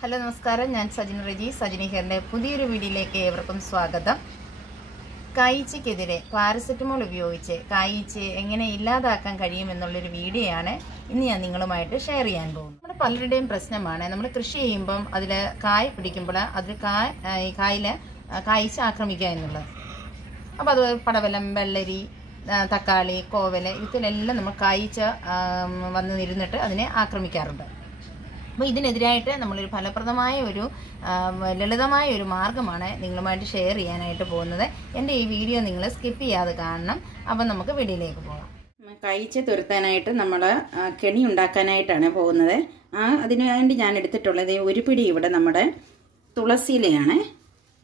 Hello നമസ്കാരം, ഞാൻ സജിൻ റജി. സജിനി ഹെയറിൻ്റെ പുതിയൊരു വീഡിയോയിലേക്ക് ഏവർക്കും സ്വാഗതം. കായ്ച്ചയ്ക്കെതിരെ പാരസെറ്റമോൾ ഉപയോഗിച്ച് കായ്ച്ച എങ്ങനെ ഇല്ലാതാക്കാൻ കഴിയുമെന്നുള്ളൊരു വീഡിയോയാണ് ഇന്ന് ഞാൻ നിങ്ങളുമായിട്ട് ഷെയർ ചെയ്യാൻ പോകുന്നത്. നമ്മുടെ പലരുടെയും പ്രശ്നമാണ്, നമ്മൾ കൃഷി ചെയ്യുമ്പം അതിൽ കായ് പിടിക്കുമ്പോൾ അതിൽ കായിൽ കായ്ച്ച ആക്രമിക്കുക എന്നുള്ളത്. അപ്പോൾ അത് പടവലം, വെള്ളരി, തക്കാളി, കോവല് ഇതിലെല്ലാം നമ്മൾ കായ്ച്ച വന്ന് ഇരുന്നിട്ട് അതിനെ ആക്രമിക്കാറുണ്ട്. അപ്പോൾ ഇതിനെതിരായിട്ട് നമ്മളൊരു ഫലപ്രദമായ ഒരു ലളിതമായ ഒരു മാർഗ്ഗമാണ് നിങ്ങളുമായിട്ട് ഷെയർ ചെയ്യാനായിട്ട് പോകുന്നത്. എൻ്റെ ഈ വീഡിയോ നിങ്ങൾ സ്കിപ്പ് ചെയ്യാതെ കാണണം. അപ്പം നമുക്ക് വീഡിയോയിലേക്ക് പോകാം. കായ്ച്ച തുരത്താനായിട്ട് നമ്മൾ കെണി ഉണ്ടാക്കാനായിട്ടാണ് പോകുന്നത്. അതിനു വേണ്ടി ഞാൻ എടുത്തിട്ടുള്ളത് ഒരു പിടി ഇവിടെ നമ്മുടെ തുളസിയിലയാണ്.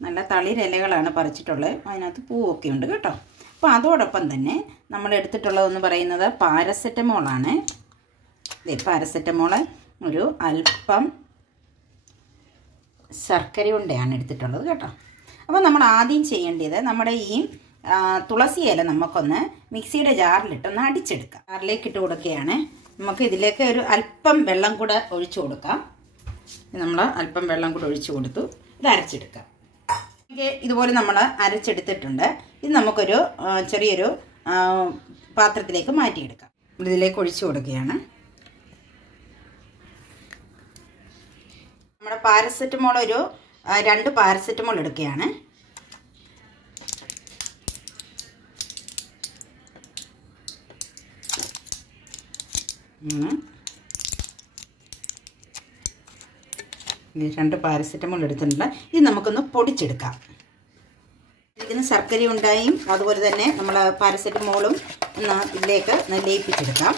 നല്ല തളിരിലകളാണ് പറിച്ചിട്ടുള്ളത്. അതിനകത്ത് പൂവൊക്കെ ഉണ്ട് കേട്ടോ. അപ്പോൾ അതോടൊപ്പം തന്നെ നമ്മൾ എടുത്തിട്ടുള്ളതെന്ന് പറയുന്നത് പാരസെറ്റമോളാണ്. പാരസെറ്റമോള് ഒരു അല്പം ശർക്കര ഉണ്ടയാണ് എടുത്തിട്ടുള്ളത് കേട്ടോ. അപ്പോൾ നമ്മൾ ആദ്യം ചെയ്യേണ്ടത് നമ്മുടെ ഈ തുളസി ഇല നമുക്കൊന്ന് മിക്സിയുടെ ജാറിലിട്ടൊന്ന് അടിച്ചെടുക്കാം. ജാറിലേക്ക് ഇട്ട് കൊടുക്കുകയാണ്. നമുക്ക് ഇതിലേക്ക് ഒരു അല്പം വെള്ളം കൂടെ ഒഴിച്ചു കൊടുക്കാം. നമ്മൾ അല്പം വെള്ളം കൂടെ ഒഴിച്ചു കൊടുത്തു. ഇത് അരച്ചെടുക്കാം. ഇതുപോലെ നമ്മൾ അരച്ചെടുത്തിട്ടുണ്ട്. ഇത് നമുക്കൊരു ചെറിയൊരു പാത്രത്തിലേക്ക് മാറ്റിയെടുക്കാം. ഇതിലേക്ക് ഒഴിച്ചു കൊടുക്കുകയാണ്. നമ്മുടെ പാരസെറ്റമോൾ ഒരു 2 പാരസെറ്റമോൾ എടുക്കുകയാണ്. രണ്ട് പാരസെറ്റമോൾ എടുത്തിട്ടുണ്ട്. ഇത് നമുക്കൊന്ന് പൊടിച്ചെടുക്കാം. ഇതിന് ശർക്കര ഉണ്ടായും അതുപോലെ തന്നെ നമ്മൾ പാരസെറ്റമോളും ഇതിലേക്ക് ലയിപ്പിച്ചെടുക്കാം.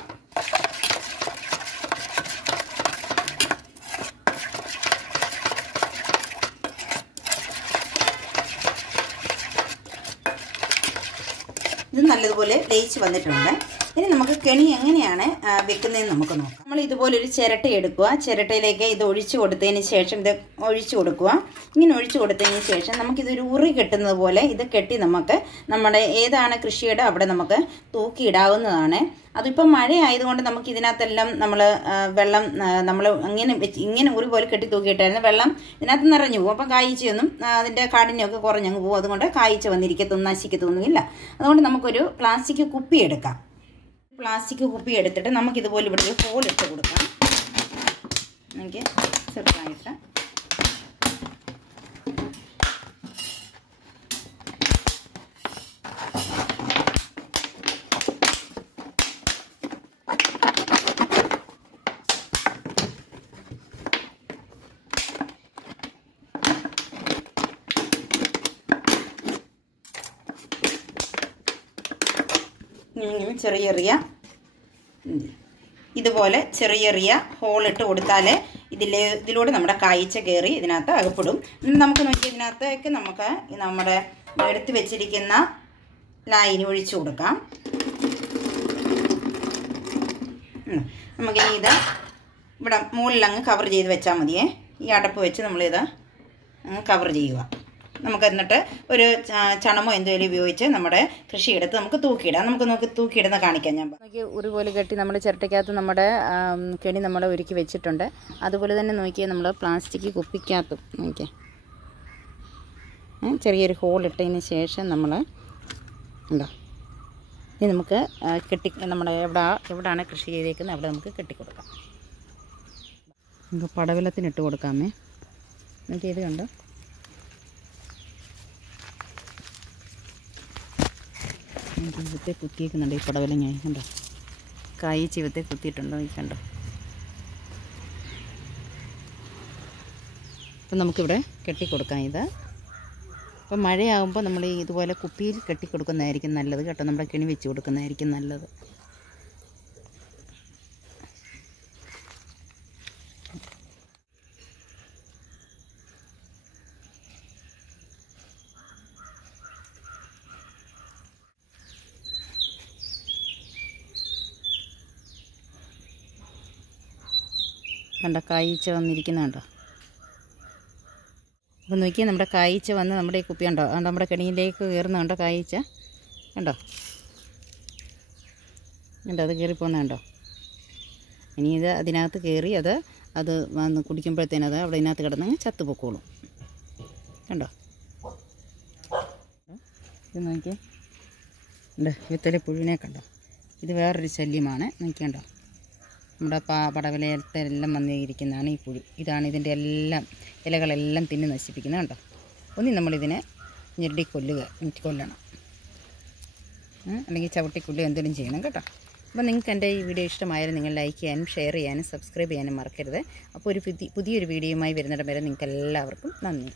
ഇത് നല്ലതുപോലെ ലയിച്ച് വന്നിട്ടുണ്ട്. ഇനി നമുക്ക് കെണി എങ്ങനെയാണ് വെക്കുന്നതെന്ന് നമുക്ക് നോക്കാം. നമ്മൾ ഇതുപോലൊരു ചിരട്ട എടുക്കുക. ചിരട്ടയിലേക്ക് ഇത് ഒഴിച്ചു കൊടുത്തതിന് ശേഷം ഇത് ഒഴിച്ചു കൊടുക്കുക. ഇങ്ങനെ ഒഴിച്ചു കൊടുത്തതിന് ശേഷം നമുക്കിതൊരു ഉറി കെട്ടുന്നത് പോലെ ഇത് കെട്ടി നമുക്ക് നമ്മുടെ ഏതാണ് കൃഷിയുടെ അവിടെ നമുക്ക് തൂക്കിയിടാവുന്നതാണ്. അതിപ്പോൾ മഴ ആയതുകൊണ്ട് നമുക്ക് ഇതിനകത്തെല്ലാം നമ്മൾ വെള്ളം നമ്മൾ ഇങ്ങനെ ഉറി പോലെ കെട്ടി തൂക്കിയിട്ടായിരുന്നു വെള്ളം ഇതിനകത്ത് നിറഞ്ഞു പോകും. അപ്പം കായ്ച്ചയൊന്നും അതിൻ്റെ കാഠിന്യമൊക്കെ കുറഞ്ഞങ്ങ് പോകും. അതുകൊണ്ട് കായ്ച്ച വന്നിരിക്കത്തൊന്നും നശിക്കത്തൊന്നുമില്ല. അതുകൊണ്ട് നമുക്കൊരു പ്ലാസ്റ്റിക് കുപ്പി എടുക്കാം. പ്ലാസ്റ്റിക് കുപ്പി എടുത്തിട്ട് നമുക്കിതുപോലെ ഇവിടെ ഒരു ഹോൾ ഇട്ട് കൊടുക്കാം. എനിക്ക് ചെറുതായിട്ട് ചെറിയ ഇതുപോലെ ചെറിയ ഹോളിട്ട് കൊടുത്താൽ ഇതിലൂടെ നമ്മുടെ കായ്ച്ച കയറി ഇതിനകത്ത് അകപ്പെടും. നമുക്ക് നോക്കി ഇതിനകത്തേക്ക് നമുക്ക് നമ്മുടെ എടുത്ത് വെച്ചിരിക്കുന്ന ലായനി ഒഴിച്ചു കൊടുക്കാം. നമുക്കിനി ഇത് ഇവിടെ മുകളിലങ്ങ് കവർ ചെയ്ത് വെച്ചാൽ മതിയേ. ഈ അടപ്പ് വെച്ച് നമ്മളിത് കവർ ചെയ്യുക. നമുക്ക് എന്നിട്ട് ഒരു ചണമോ എന്തെങ്കിലും ഉപയോഗിച്ച് നമ്മുടെ കൃഷിയെടുത്ത് നമുക്ക് തൂക്കിയിടാം. നമുക്ക് തൂക്കിയിടുന്ന കാണിക്കാം. ഞാൻ ഉറി പോലെ കെട്ടി നമ്മുടെ ചിരട്ടയ്ക്കകത്ത് നമ്മുടെ കെണി നമ്മൾ ഒരുക്കി വെച്ചിട്ടുണ്ട്. അതുപോലെ തന്നെ നോക്കിയാൽ നമ്മൾ പ്ലാസ്റ്റിക് കുപ്പിക്കകത്തും നോക്കിയാൽ ചെറിയൊരു ഹോൾ ഇട്ടതിന് ശേഷം നമ്മൾ ഉണ്ടോ ഇനി നമുക്ക് നമ്മുടെ എവിടെയാണ് കൃഷി ചെയ്തേക്കുന്നത് അവിടെ നമുക്ക് കെട്ടിക്കൊടുക്കാം. നമുക്ക് പടവലത്തിനിട്ട് കൊടുക്കാമേ. നമുക്ക് ഇത് കണ്ടോ, ജീവിതത്തെ കുത്തിയേക്കുന്നുണ്ട്. ഈ പടവലം ഞാൻ കണ്ടോ കായ് ജീവിതത്തെ കുത്തിയിട്ടുണ്ടോ ഈ കണ്ടോ. അപ്പം നമുക്കിവിടെ കെട്ടിക്കൊടുക്കാം. ഇത് അപ്പം മഴയാകുമ്പോൾ നമ്മൾ ഇതുപോലെ കുപ്പിയിൽ കെട്ടിക്കൊടുക്കുന്നതായിരിക്കും നല്ലത് കേട്ടോ. നമ്മുടെ കെണി വെച്ച് കൊടുക്കുന്നതായിരിക്കും നല്ലത്. കണ്ട കായ്ച്ച വന്നിരിക്കുന്നുണ്ടോ. അപ്പോൾ നോക്കിയാൽ നമ്മുടെ കായ്ച്ച വന്ന് നമ്മുടെ ഈ കുപ്പി ഉണ്ടോ നമ്മുടെ കെണിയിലേക്ക് കയറുന്നുണ്ടോ കായ്ച്ച കണ്ടോ. കണ്ടോ അത് കയറിപ്പോകുന്നുണ്ടോ. ഇനി ഇത് അതിനകത്ത് കയറി അത് അത് വന്ന് കുടിക്കുമ്പോഴത്തേനത് അവിടെ ഇതിനകത്ത് കിടന്നങ്ങ് ചത്തുപൊക്കോളും. കണ്ടോ? ഇത് നോക്കിയേ, ഉണ്ട് വിത്തലെ പുഴുവിനെ കണ്ടോ? ഇത് വേറൊരു ശല്യമാണ്. നോക്കിയുണ്ടോ? നമ്മുടെ പടവലയത്തെല്ലാം വന്നിരിക്കുന്നതാണ് ഈ പുഴു. ഇതാണ് ഇതിൻ്റെ എല്ലാം ഇലകളെല്ലാം തിന്ന് നശിപ്പിക്കുന്നത്. കണ്ടോ? ഒന്നി നമ്മളിതിനെ ഞെരടി കൊല്ലണം, അല്ലെങ്കിൽ ചവിട്ടിക്കൊല്ലുക എന്തെങ്കിലും ചെയ്യണം കേട്ടോ. അപ്പോൾ നിങ്ങൾക്ക് എൻ്റെ ഈ വീഡിയോ ഇഷ്ടമായാലും നിങ്ങൾ ലൈക്ക് ചെയ്യാനും ഷെയർ ചെയ്യാനും സബ്സ്ക്രൈബ് ചെയ്യാനും മറക്കരുത്. അപ്പോൾ പുതിയൊരു വീഡിയോയുമായി വരുന്നിടം വരെ നിങ്ങൾക്ക് എല്ലാവർക്കും നന്ദി.